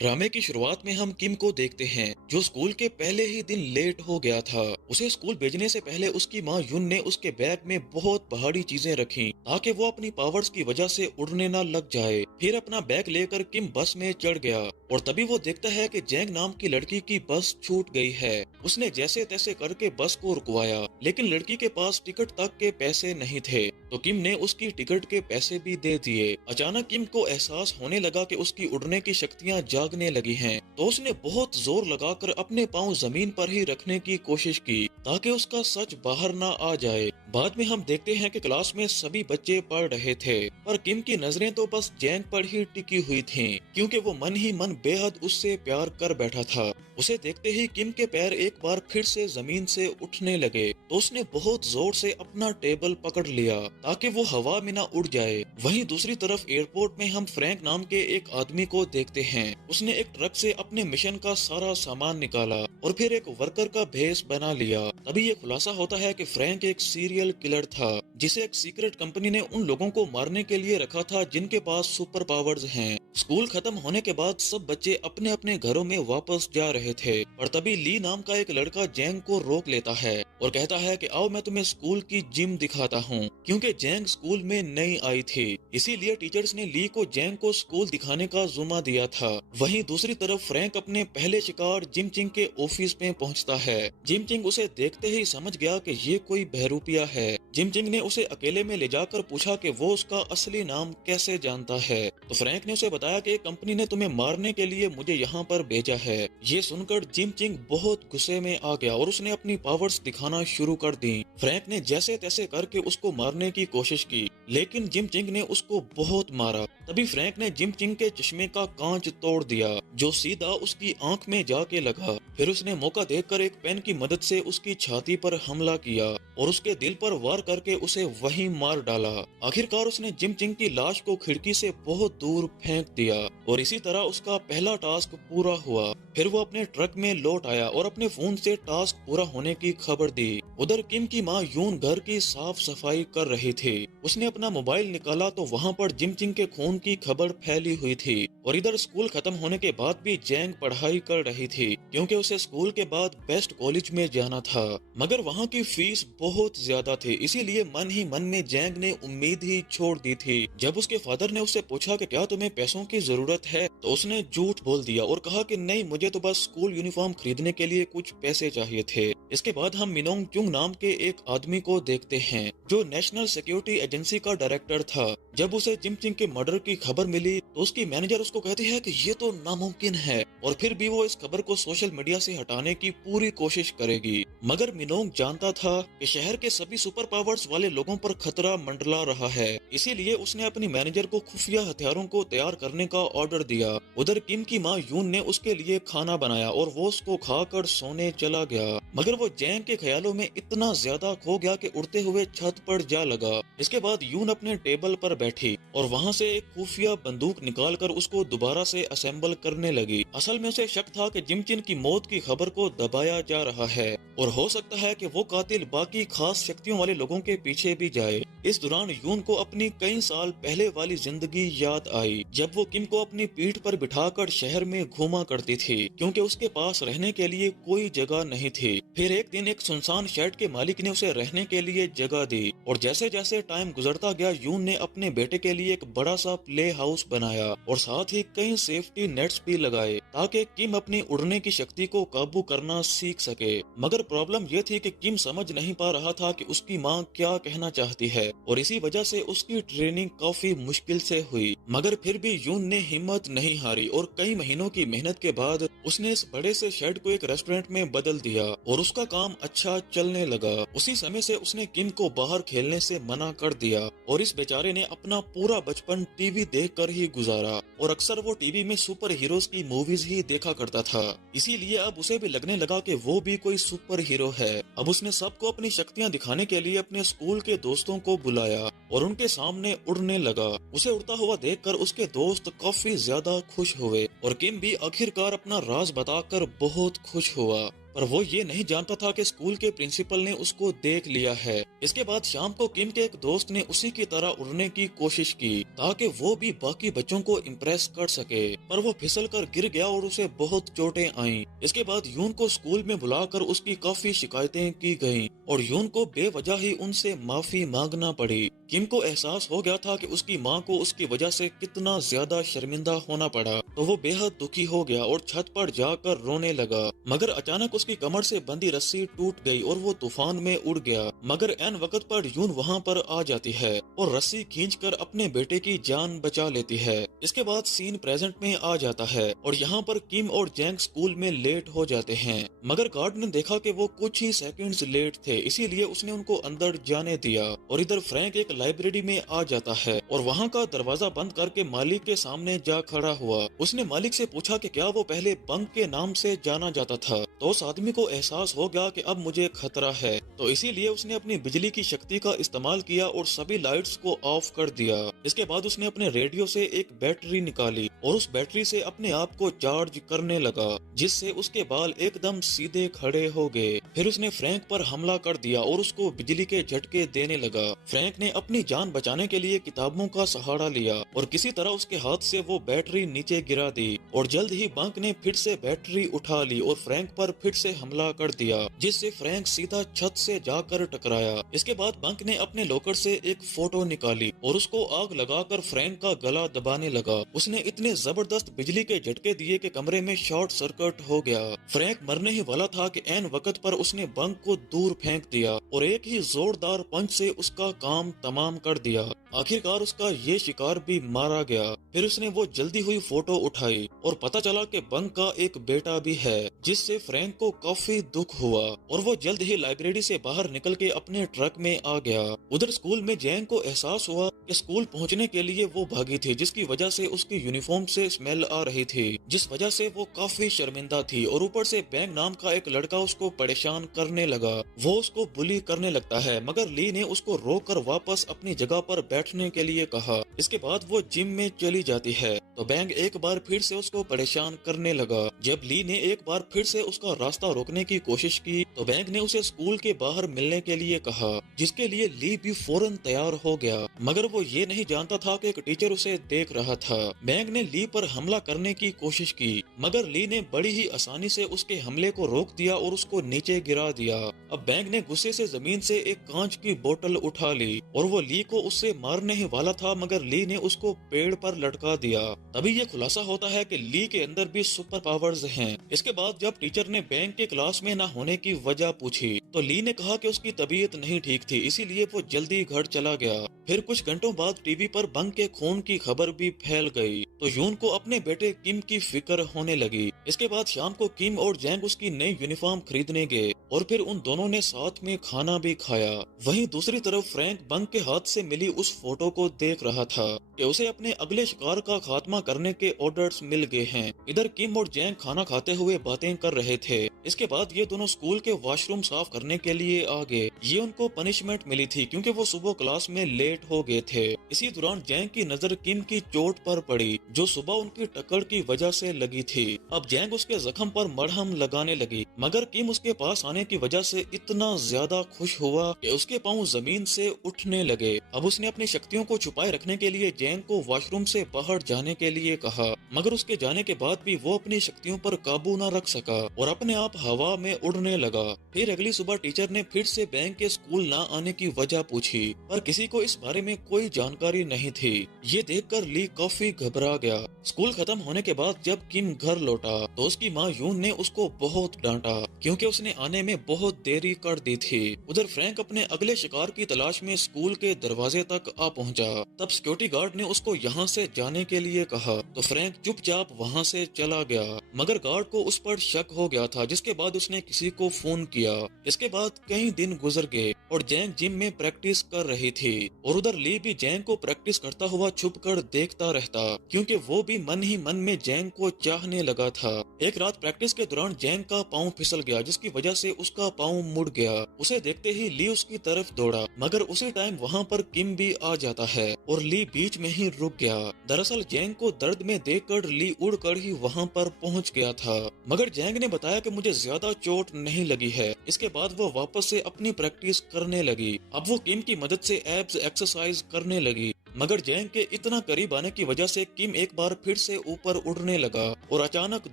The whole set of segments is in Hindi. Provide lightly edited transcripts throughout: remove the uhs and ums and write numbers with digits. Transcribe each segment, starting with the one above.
ड्रामे की शुरुआत में हम किम को देखते हैं जो स्कूल के पहले ही दिन लेट हो गया था। उसे स्कूल भेजने से पहले उसकी माँ युन ने उसके बैग में बहुत भारी चीजें रखी ताकि वो अपनी पावर्स की वजह से उड़ने न लग जाए। फिर अपना बैग लेकर किम बस में चढ़ गया और तभी वो देखता है कि जैंग नाम की लड़की की बस छूट गई है। उसने जैसे तैसे करके बस को रुकवाया लेकिन लड़की के पास टिकट तक के पैसे नहीं थे, तो किम ने उसकी टिकट के पैसे भी दे दिए। अचानक किम को एहसास होने लगा कि उसकी उड़ने की शक्तियां जागने लगी हैं, तो उसने बहुत जोर लगाकर अपने पांव जमीन पर ही रखने की कोशिश की ताकि उसका सच बाहर ना आ जाए। बाद में हम देखते हैं कि क्लास में सभी बच्चे पढ़ रहे थे पर किम की नजरें तो बस जैंग पर ही टिकी हुई थीं, क्योंकि वो मन ही मन बेहद उससे प्यार कर बैठा था। उसे देखते ही किम के पैर एक बार फिर से जमीन से उठने लगे, तो उसने बहुत जोर से अपना टेबल पकड़ लिया ताकि वो हवा में न उड़ जाए। वहीं दूसरी तरफ एयरपोर्ट में हम फ्रैंक नाम के एक आदमी को देखते हैं। उसने एक ट्रक से अपने मिशन का सारा सामान निकाला और फिर एक वर्कर का भेष बना लिया। तभी ये खुलासा होता है कि फ्रैंक एक सीरियल किलर था जिसे एक सीक्रेट कंपनी ने उन लोगों को मारने के लिए रखा था जिनके पास सुपर पावर्स हैं। स्कूल खत्म होने के बाद सब बच्चे अपने अपने घरों में वापस जा रहे थे और तभी ली नाम का एक लड़का जैंग को रोक लेता है और कहता है कि आओ मैं तुम्हें स्कूल की जिम दिखाता हूँ, क्योंकि जैंग स्कूल में नई आई थी, इसीलिए टीचर्स ने ली को जैंग को स्कूल दिखाने का जुम्मा दिया था। वहीं दूसरी तरफ फ्रैंक अपने पहले शिकार जिम चिंग के ऑफिस में पहुँचता है। जिम चिंग उसे देखते ही समझ गया कि ये कोई बहरूपिया है। जिम चिंग ने उसे अकेले में ले जाकर पूछा कि वो उसका असली नाम कैसे जानता है, तो फ्रैंक ने उसे बताया कि कंपनी ने तुम्हें मारने के लिए मुझे यहाँ पर भेजा है। ये सुनकर जिम चिंग बहुत गुस्से में आ गया और उसने अपनी पावर्स दिखाना शुरू कर दी। फ्रैंक ने जैसे तैसे करके उसको मारने की कोशिश की लेकिन जिम चिंग ने उसको बहुत मारा। तभी फ्रैंक ने जिम चिंग के चश्मे का कांच तोड़ दिया जो सीधा उसकी आंख में जाके लगा। फिर उसने मौका देखकर एक पेन की मदद से उसकी छाती पर हमला किया और उसके दिल पर वार करके उसे वहीं मार डाला। आखिरकार उसने जिम चिंग की लाश को खिड़की से बहुत दूर फेंक दिया और इसी तरह उसका पहला टास्क पूरा हुआ। फिर वो अपने ट्रक में लौट आया और अपने फोन से टास्क पूरा होने की खबर दी। उधर किम की माँ यून घर की साफ सफाई कर रही थी। उसने अपना मोबाइल निकाला तो वहाँ पर जिम चिंग के खून की खबर फैली हुई थी और इधर स्कूल खत्म होने के बाद भी जैंग पढ़ाई कर रही थी, क्योंकि उसे स्कूल के बाद बेस्ट कॉलेज में जाना था, मगर वहाँ की फीस बहुत ज्यादा थी, इसीलिए मन ही मन में जैंग ने उम्मीद ही छोड़ दी थी। जब उसके फादर ने उससे पूछा कि क्या तुम्हें पैसों की जरूरत है, तो उसने झूठ बोल दिया और कहा कि नहीं, मुझे तो बस स्कूल यूनिफॉर्म खरीदने के लिए कुछ पैसे चाहिए थे। इसके बाद हम मिनोंग चुंग नाम के एक आदमी को देखते हैं जो नेशनल सिक्योरिटी एजेंसी का डायरेक्टर था। जब उसे जिम चिंग के मर्डर की खबर मिली तो उसकी मैनेजर उसको कहती है कि ये तो नामुमकिन है और फिर भी वो इस खबर को सोशल मीडिया से हटाने की पूरी कोशिश करेगी। मगर मिनोंग जानता था कि शहर के सभी सुपर पावर्स वाले लोगों पर खतरा मंडरा रहा है, इसीलिए उसने अपनी मैनेजर को खुफिया हथियारों को तैयार करने का ऑर्डर दिया। उधर किम की माँ यून ने उसके लिए खाना बनाया और वो उसको खाकर सोने चला गया, मगर वो जैंग के ख्यालों में इतना ज्यादा खो गया कि उड़ते हुए छत पर जा लगा। इसके बाद यून अपने टेबल पर बैठी और वहाँ से एक खुफिया बंदूक निकालकर उसको दोबारा से असेंबल करने लगी। असल में उसे शक था कि जिम चिन की मौत की खबर को दबाया जा रहा है और हो सकता है कि वो कातिल बाकी खास शक्तियों वाले लोगों के पीछे भी जाए। इस दौरान यून को अपनी कई साल पहले वाली जिंदगी याद आई जब वो किम को अपनी पीठ पर बिठाकर शहर में घूमा करती थी, क्योंकि उसके पास रहने के लिए कोई जगह नहीं थी। फिर एक दिन एक सुनसान शेड के मालिक ने उसे रहने के लिए जगह दी और जैसे जैसे टाइम गुजरता गया यून ने अपने बेटे के लिए एक बड़ा सा प्ले हाउस बनाया और साथ ही कई सेफ्टी नेट्स भी लगाए ताकि किम अपनी उड़ने की शक्ति को काबू करना सीख सके। मगर प्रॉब्लम ये थी कि किम समझ नहीं पा रहा था कि उसकी माँ क्या कहना चाहती है और इसी वजह से उसकी ट्रेनिंग काफी मुश्किल से हुई। मगर फिर भी यून ने हिम्मत नहीं हारी और कई महीनों की मेहनत के बाद उसने इस बड़े से शेड को एक रेस्टोरेंट में बदल दिया और उसका काम अच्छा चलने लगा। उसी समय से उसने किम को बाहर खेलने से मना कर दिया और इस बेचारे ने अपना पूरा बचपन टीवी देखकर ही गुजारा और अक्सर वो टीवी में सुपर हीरोज की मूवीज ही देखा करता था। इसीलिए अब उसे भी लगने लगा कि वो भी कोई सुपर हीरो है। अब उसने सबको अपनी शक्तियां दिखाने के लिए अपने स्कूल के दोस्तों को बुलाया और उनके सामने उड़ने लगा। उसे उड़ता हुआ देखकर उसके दोस्त काफी ज्यादा खुश हुए और किम भी आखिरकार अपना राज बताकर बहुत खुश हुआ। पर वो ये नहीं जानता था कि स्कूल के प्रिंसिपल ने उसको देख लिया है। इसके बाद शाम को किम के एक दोस्त ने उसी की तरह उड़ने की कोशिश की ताकि वो भी बाकी बच्चों को इम्प्रेस कर सके, पर वो फिसल कर गिर गया और उसे बहुत चोटें आईं। इसके बाद यून को स्कूल में बुलाकर उसकी काफी शिकायतें की गईं और यून को बेवजह ही उनसे माफी मांगना पड़ी। किम को एहसास हो गया था कि उसकी माँ को उसकी वजह से कितना ज्यादा शर्मिंदा होना पड़ा, तो वो बेहद दुखी हो गया और छत पर जाकर रोने लगा। मगर अचानक उसकी कमर से बंधी रस्सी टूट गई और वो तूफान में उड़ गया। मगर एन वक्त पर यून वहाँ पर आ जाती है और रस्सी खींचकर अपने बेटे की जान बचा लेती है। इसके बाद सीन प्रेजेंट में आ जाता है और यहाँ पर किम और जैंग स्कूल में लेट हो जाते हैं। मगर गार्ड ने देखा कि वो कुछ ही सेकंड्स लेट थे, इसीलिए उसने उनको अंदर जाने दिया। और इधर फ्रैंक एक लाइब्रेरी में आ जाता है और वहाँ का दरवाजा बंद करके मालिक के सामने जा खड़ा हुआ। उसने मालिक से पूछा कि क्या वो पहले बंक के नाम से जाना जाता था, तो उस आदमी को एहसास हो गया कि अब मुझे खतरा है, तो इसीलिए उसने अपनी बिजली की शक्ति का इस्तेमाल किया और सभी लाइट्स को ऑफ कर दिया। इसके बाद उसने अपने रेडियो से एक बैटरी निकाली और उस बैटरी से अपने आप को चार्ज करने लगा, जिससे उसके बाल एकदम सीधे खड़े हो गए। फिर उसने फ्रैंक पर हमला कर दिया और उसको बिजली के झटके देने लगा। फ्रैंक ने अपनी जान बचाने के लिए किताबों का सहारा लिया और किसी तरह उसके हाथ से वो बैटरी नीचे गिरा दी और जल्द ही बंक ने फिर से बैटरी उठा ली और फ्रैंक पर फिर से हमला कर दिया, जिससे फ्रैंक सीधा छत से जाकर टकराया। इसके बाद बंक ने अपने लॉकर से एक फोटो निकाली और उसको आग लगाकर फ्रैंक का गला दबाने लगा। उसने इतने जबरदस्त बिजली के झटके दिए कि कमरे में शॉर्ट सर्किट हो गया। फ्रैंक मरने ही वाला था कि एन वक्त पर उसने बंक को दूर फेंक दिया और एक ही जोरदार पंच से उसका काम तमाम कर दिया। आखिरकार उसका ये शिकार भी मारा गया। फिर उसने वो जल्दी हुई फोटो उठाई और पता चला कि बंक का एक बेटा भी है, जिससे फ्रैंक को काफी दुख हुआ और वो जल्द ही लाइब्रेरी से बाहर निकल के अपने ट्रक में आ गया। उधर स्कूल में जैंग को एहसास हुआ कि स्कूल पहुंचने के लिए वो भागी थी, जिसकी वजह से उसकी यूनिफॉर्म से स्मेल आ रही थी, जिस वजह से वो काफी शर्मिंदा थी। और ऊपर से बैंग नाम का एक लड़का उसको परेशान करने लगा। वो उसको बुली करने लगता है, मगर ली ने उसको रोककर वापस अपनी जगह पर बैठने के लिए कहा। इसके बाद वो जिम में चली जाती है तो बैंग एक बार फिर से उसको परेशान करने लगा। जब ली ने एक बार फिर से उसका रास्ता रोकने की कोशिश की तो बैंग ने उसे स्कूल के बाहर मिलने के लिए कहा, जिसके लिए ली भी फौरन तैयार हो गया। मगर वो ये नहीं जानता था कि एक टीचर उसे देख रहा था। बैंग ने ली पर हमला करने की कोशिश की, मगर ली ने बड़ी ही आसानी से उसके हमले को रोक दिया और उसको नीचे गिरा दिया। अब बैंग ने गुस्से से जमीन से एक कांच की बोतल उठा ली और वो ली को उससे मारने ही वाला था, मगर ली ने उसको पेड़ पर लटका दिया। तभी ये खुलासा होता है कि ली के अंदर भी सुपर पावर्स हैं। इसके बाद जब टीचर ने बैंग के क्लास में न होने की वजह पूछी तो ली ने कहा कि उसकी तबीयत नहीं ठीक थी, इसीलिए वो जल्दी घर चला गया। फिर कुछ घंटों बाद टीवी पर बंक के खून की खबर भी फैल गई तो यून को अपने बेटे किम की फिक्र होने लगी। इसके बाद शाम को किम और जैंग उसकी नई यूनिफॉर्म खरीदने गए और फिर उन दोनों ने साथ में खाना भी खाया। वहीं दूसरी तरफ फ्रैंक बंक के हाथ से मिली उस फोटो को देख रहा था कि उसे अपने अगले शिकार का खात्मा करने के ऑर्डर्स मिल गए हैं। इधर किम और जैंग खाना खाते हुए बातें कर रहे थे। इसके बाद ये दोनों स्कूल के वॉशरूम साफ करने के लिए आ गए। ये उनको पनिशमेंट मिली थी क्योंकि वो सुबह क्लास में लेट हो गए थे। इसी दौरान जैंग की नजर किम की चोट पर पड़ी, जो सुबह उनकी टक्कर की वजह से लगी थी। अब जैंग उसके जख्म पर मरहम लगाने लगी, मगर किम उसके पास आने की वजह से इतना ज्यादा खुश हुआ कि उसके पांव जमीन से उठने लगे। अब उसने अपनी शक्तियों को छुपाए रखने के लिए जैंग को वॉशरूम से बाहर जाने के लिए कहा, मगर उसके जाने के बाद भी वो अपनी शक्तियों पर काबू न रख सका और अपने आप हवा में उड़ने लगा। फिर अगली सुबह टीचर ने फिर से बैंग के स्कूल न आने की वजह पूछी, पर किसी को इस बारे में कोई जानकारी नहीं थी। ये देखकर ली काफी घबरा गया। स्कूल खत्म होने के बाद जब किम घर लौटा तो उसकी माँ यून ने उसको बहुत डांटा क्योंकि उसने आने में बहुत देरी कर दी थी। उधर फ्रैंक अपने अगले शिकार की तलाश में स्कूल के दरवाजे तक आ पहुंचा। तब सिक्योरिटी गार्ड ने उसको यहाँ से जाने के लिए कहा तो फ्रैंक चुपचाप वहाँ से चला गया, मगर गार्ड को उस पर शक हो गया था, जिसके बाद उसने किसी को फोन किया। इसके बाद कई दिन गुजर गए और जैंग जिम में प्रैक्टिस कर रही थी और उधर ली भी जैंग को प्रैक्टिस करता हुआ छुपकर देखता रहता, क्योंकि वो भी मन ही मन में जैंग को चाहने लगा था। एक रात प्रैक्टिस के दौरान जैंग का पाँव फिसल गया, जिसकी वजह से उसका पाँव मुड़ गया। उसे देखते ही ली उसकी तरफ दौड़ा, मगर उसी टाइम वहाँ पर किम भी आ जाता है और ली बीच में ही रुक गया। दरअसल जैंग को दर्द में देखकर ली उड़कर ही वहाँ पर पहुँच गया था, मगर जैंग ने बताया कि मुझे ज्यादा चोट नहीं लगी है। इसके बाद वो वापस से अपनी प्रैक्टिस करने लगी। अब वो किम की मदद से एब्स एक्सरसाइज करने लगी, मगर जैंग के इतना करीब आने की वजह से किम एक बार फिर से ऊपर उड़ने लगा और अचानक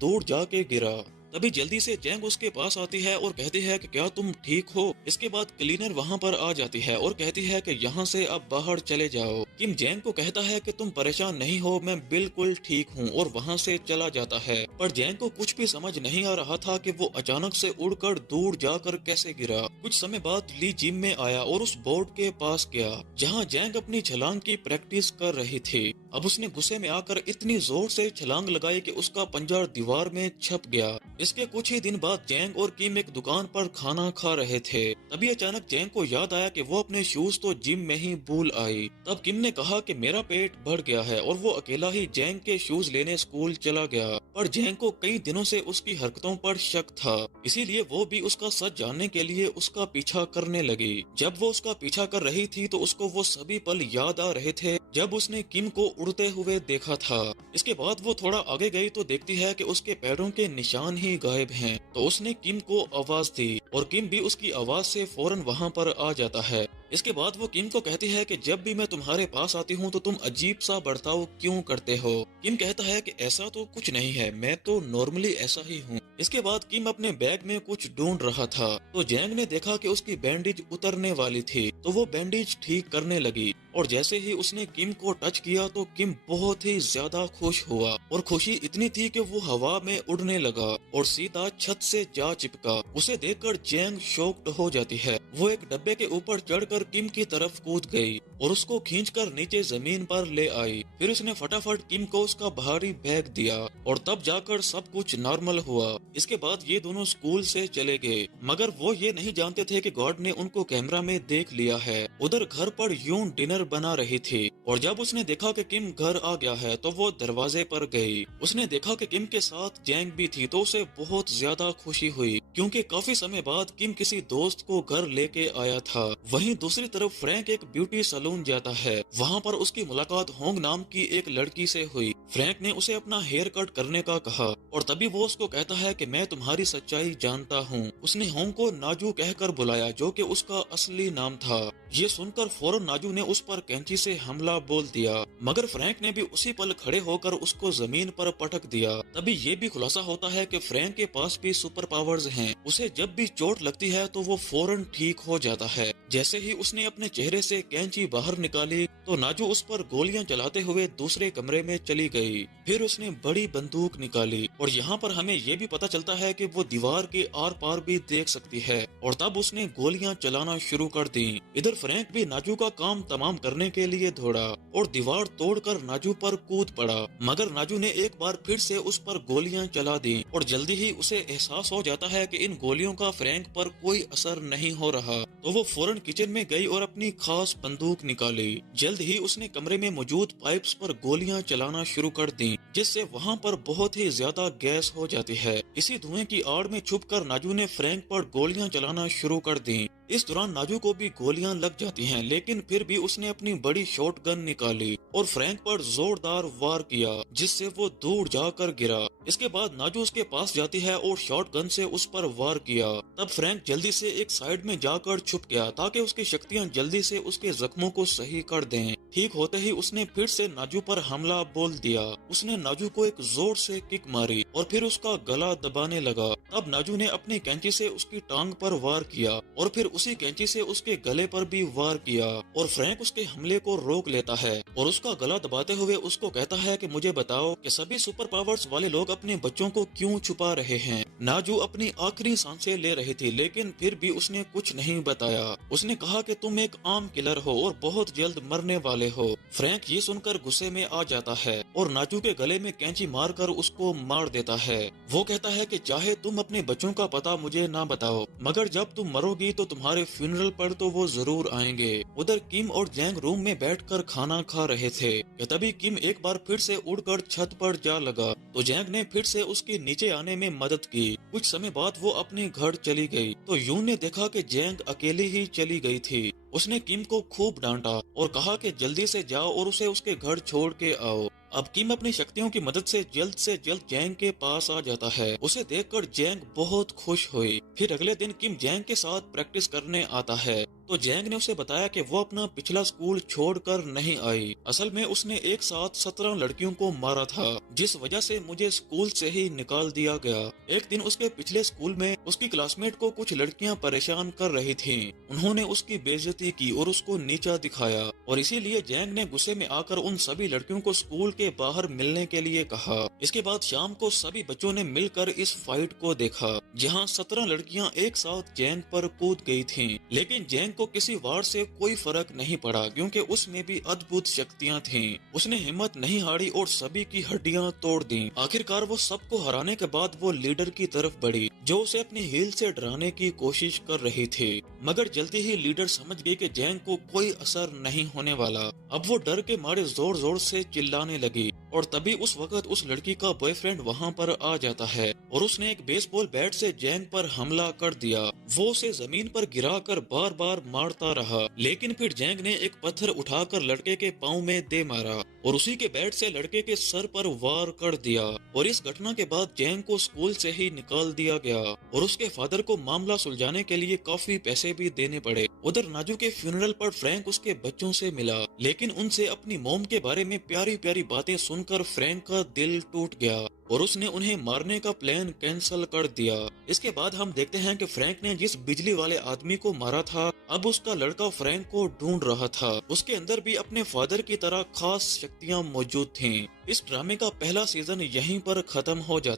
दूर जाके गिरा। तभी जल्दी से जैंग उसके पास आती है और कहती है कि क्या तुम ठीक हो। इसके बाद क्लीनर वहाँ पर आ जाती है और कहती है कि यहाँ से अब बाहर चले जाओ। किम जैंग को कहता है कि तुम परेशान नहीं हो, मैं बिल्कुल ठीक हूँ, और वहाँ से चला जाता है। पर जैंग को कुछ भी समझ नहीं आ रहा था कि वो अचानक से उड़कर दूर जाकर कैसे गिरा। कुछ समय बाद ली जिम में आया और उस बोर्ड के पास गया जहाँ जैंग अपनी छलांग की प्रैक्टिस कर रही थी। अब उसने गुस्से में आकर इतनी जोर से छलांग लगाई कि उसका पंजा दीवार में छप गया। इसके कुछ ही दिन बाद जैंग और किम एक दुकान पर खाना खा रहे थे। तभी अचानक जैंग को याद आया कि वो अपने शूज तो जिम में ही भूल आई। तब किम ने कहा कि मेरा पेट बढ़ गया है और वो अकेला ही जैंग के शूज लेने स्कूल चला गया। पर जैंग को कई दिनों से उसकी हरकतों पर शक था, इसीलिए वो भी उसका सच जानने के लिए उसका पीछा करने लगी। जब वो उसका पीछा कर रही थी तो उसको वो सभी पल याद आ रहे थे जब उसने किम को उड़ते हुए देखा था। इसके बाद वो थोड़ा आगे गई तो देखती है कि उसके पैरों के निशान ही गायब हैं। तो उसने किम को आवाज दी और किम भी उसकी आवाज से फौरन वहाँ पर आ जाता है। इसके बाद वो किम को कहती है कि जब भी मैं तुम्हारे पास आती हूँ तो तुम अजीब सा बर्ताव क्यों करते हो। किम कहता है कि ऐसा तो कुछ नहीं है, मैं तो नॉर्मली ऐसा ही हूँ। इसके बाद किम अपने बैग में कुछ ढूंढ रहा था तो जैंग ने देखा कि उसकी बैंडेज उतरने वाली थी, तो वो बैंडेज ठीक करने लगी। और जैसे ही उसने किम को टच किया तो किम बहुत ही ज्यादा खुश हुआ और खुशी इतनी थी कि वो हवा में उड़ने लगा और सीधा छत से जा चिपका। उसे देखकर जैंग शॉक्ड हो जाती है। वो एक डब्बे के ऊपर चढ़कर किम की तरफ कूद गई और उसको खींचकर नीचे जमीन पर ले आई। फिर उसने फटाफट किम को उसका भारी बैग दिया और तब जाकर सब कुछ नॉर्मल हुआ। इसके बाद ये दोनों स्कूल से चले गए, मगर वो ये नहीं जानते थे कि गॉड ने उनको कैमरा में देख लिया है। उधर घर पर यून डिनर बना रही थी और जब उसने देखा कि किम घर आ गया है तो वो दरवाजे पर गई। उसने देखा कि किम के साथ जैंग भी थी तो उसे बहुत ज्यादा खुशी हुई, क्योंकि काफी समय बाद किम किसी दोस्त को घर लेके आया था। वहीं दूसरी तरफ फ्रैंक एक ब्यूटी सैलून जाता है। वहाँ पर उसकी मुलाकात होंग नाम की एक लड़की से हुई। फ्रैंक ने उसे अपना हेयर कट करने का कहा और तभी वो उसको कहता है कि मैं तुम्हारी सच्चाई जानता हूँ। उसने होंग को नाजू कहकर बुलाया, जो कि उसका असली नाम था। ये सुनकर फौरन नाजू ने उस पर कैंची से हमला बोल दिया, मगर फ्रैंक ने भी उसी पल खड़े होकर उसको जमीन पर पटक दिया। तभी ये भी खुलासा होता है कि फ्रैंक के पास भी सुपर पावर्स हैं। उसे जब भी चोट लगती है तो वो फौरन ठीक हो जाता है। जैसे ही उसने अपने चेहरे से कैंची बाहर निकाली तो नाजू उस पर गोलियां चलाते हुए दूसरे कमरे में चली गई। फिर उसने बड़ी बंदूक निकाली और यहाँ पर हमें ये भी पता चलता है कि वो दीवार के आर पार भी देख सकती है और तब उसने गोलियां चलाना शुरू कर दी। इधर फ्रैंक भी नाजू का काम तमाम करने के लिए दौड़ा और दीवार तोड़कर नाजू पर कूद पड़ा, मगर नाजू ने एक बार फिर से उस पर गोलियां चला दी और जल्दी ही उसे एहसास हो जाता है कि इन गोलियों का फ्रैंक पर कोई असर नहीं हो रहा। तो वो फौरन किचन में गई और अपनी खास बंदूक निकाली। जल्द ही उसने कमरे में मौजूद पाइप्स पर गोलियां चलाना शुरू कर दी, जिससे वहाँ पर बहुत ही ज्यादा गैस हो जाती है। इसी धुएं की आड़ में छुपकर नाजू ने फ्रैंक पर गोलियां चलाना शुरू कर दी। इस दौरान नाजू को भी गोलियां लग जाती हैं, लेकिन फिर भी उसने अपनी बड़ी शॉटगन निकाली और फ्रैंक पर जोरदार वार किया, जिससे वो दूर जाकर गिरा। इसके बाद नाजू उसके पास जाती है और शॉटगन से उस पर वार किया। तब फ्रैंक जल्दी से एक साइड में जाकर छुप गया ताकि उसकी शक्तियां जल्दी से उसके जख्मों को सही कर दें। ठीक होते ही उसने फिर से नाजू पर हमला बोल दिया। उसने नाजू को एक जोर से किक मारी और फिर उसका गला दबाने लगा। तब नाजू ने अपनी कैंची से उसकी टांग पर वार किया और फिर उसी कैंची से उसके गले पर भी वार किया और फ्रैंक उसके हमले को रोक लेता है और उसका गला दबाते हुए उसको कहता है कि मुझे बताओ कि सभी सुपर पावर्स वाले लोग अपने बच्चों को क्यों छुपा रहे हैं। नाजू अपनी आखिरी सांसें ले रही थी, लेकिन फिर भी उसने कुछ नहीं बताया। उसने कहा कि तुम एक आम किलर हो और बहुत जल्द मरने वाले वाले हो। फ्रैंक ये सुनकर गुस्से में आ जाता है और नाजू के गले में कैंची मारकर उसको मार देता है। वो कहता है कि चाहे तुम अपने बच्चों का पता मुझे ना बताओ, मगर जब तुम मरोगी तो तुम्हारे फ्यूनरल पर तो वो जरूर आएंगे। उधर किम और जैंग रूम में बैठकर खाना खा रहे थे कि तभी किम एक बार फिर से उड़कर छत पर जा लगा तो जैंग ने फिर से उसके नीचे आने में मदद की। कुछ समय बाद वो अपने घर चली गई तो यून ने देखा कि जैंग अकेली ही चली गई थी। उसने किम को खूब डांटा और कहा कि जल्दी से जाओ और उसे उसके घर छोड़ के आओ। अब किम अपनी शक्तियों की मदद से जल्द जैंग के पास आ जाता है। उसे देखकर जैंग बहुत खुश हुई। फिर अगले दिन किम जैंग के साथ प्रैक्टिस करने आता है तो जैंग ने उसे बताया कि वो अपना पिछला स्कूल छोड़कर नहीं आई। असल में उसने एक साथ 17 लड़कियों को मारा था, जिस वजह से मुझे स्कूल से ही निकाल दिया गया। एक दिन उसके पिछले स्कूल में उसकी क्लासमेट को कुछ लड़कियां परेशान कर रही थीं। उन्होंने उसकी बेइज्जती की और उसको नीचा दिखाया और इसीलिए जैंग ने गुस्से में आकर उन सभी लड़कियों को स्कूल के बाहर मिलने के लिए कहा। इसके बाद शाम को सभी बच्चों ने मिलकर इस फाइट को देखा जहां 17 लड़कियां एक साथ जैंग पर कूद गई थीं। लेकिन जैंग को किसी वार से कोई फर्क नहीं पड़ा क्योंकि उसमें भी अद्भुत शक्तियां थीं। उसने हिम्मत नहीं हारी और सभी की हड्डियां तोड़ दी। आखिरकार वो सबको हराने के बाद वो लीडर की तरफ बढ़ी जो उसे अपनी हील से डराने की कोशिश कर रही थी, मगर जल्दी ही लीडर समझ गई कि जैंग को कोई असर नहीं होने वाला। अब वो डर के मारे जोर जोर से चिल्लाने लगी और तभी उस वक्त उस लड़की का बॉयफ्रेंड वहाँ पर आ जाता है और उसने एक बेसबॉल बैट से जैंग पर हमला कर दिया। वो उसे जमीन पर गिराकर बार बार मारता रहा, लेकिन फिर जैंग ने एक पत्थर उठाकर लड़के के पाँव में दे मारा और उसी के बैट से लड़के के सर पर वार कर दिया। और इस घटना के बाद जैंग को स्कूल से ही निकाल दिया गया और उसके फादर को मामला सुलझाने के लिए काफी पैसे भी देने पड़े। उधर नाजू के फ्यूनरल पर फ्रैंक उसके बच्चों से मिला, लेकिन उनसे अपनी मॉम के बारे में प्यारी प्यारी बातें सुनकर फ्रैंक का दिल टूट गया और उसने उन्हें मारने का प्लान कैंसिल कर दिया। इसके बाद हम देखते हैं कि फ्रैंक ने जिस बिजली वाले आदमी को मारा था, अब उसका लड़का फ्रैंक को ढूंढ रहा था। उसके अंदर भी अपने फादर की तरह खास शक्तियां मौजूद थीं। इस ड्रामे का पहला सीजन यहीं पर खत्म हो जाता।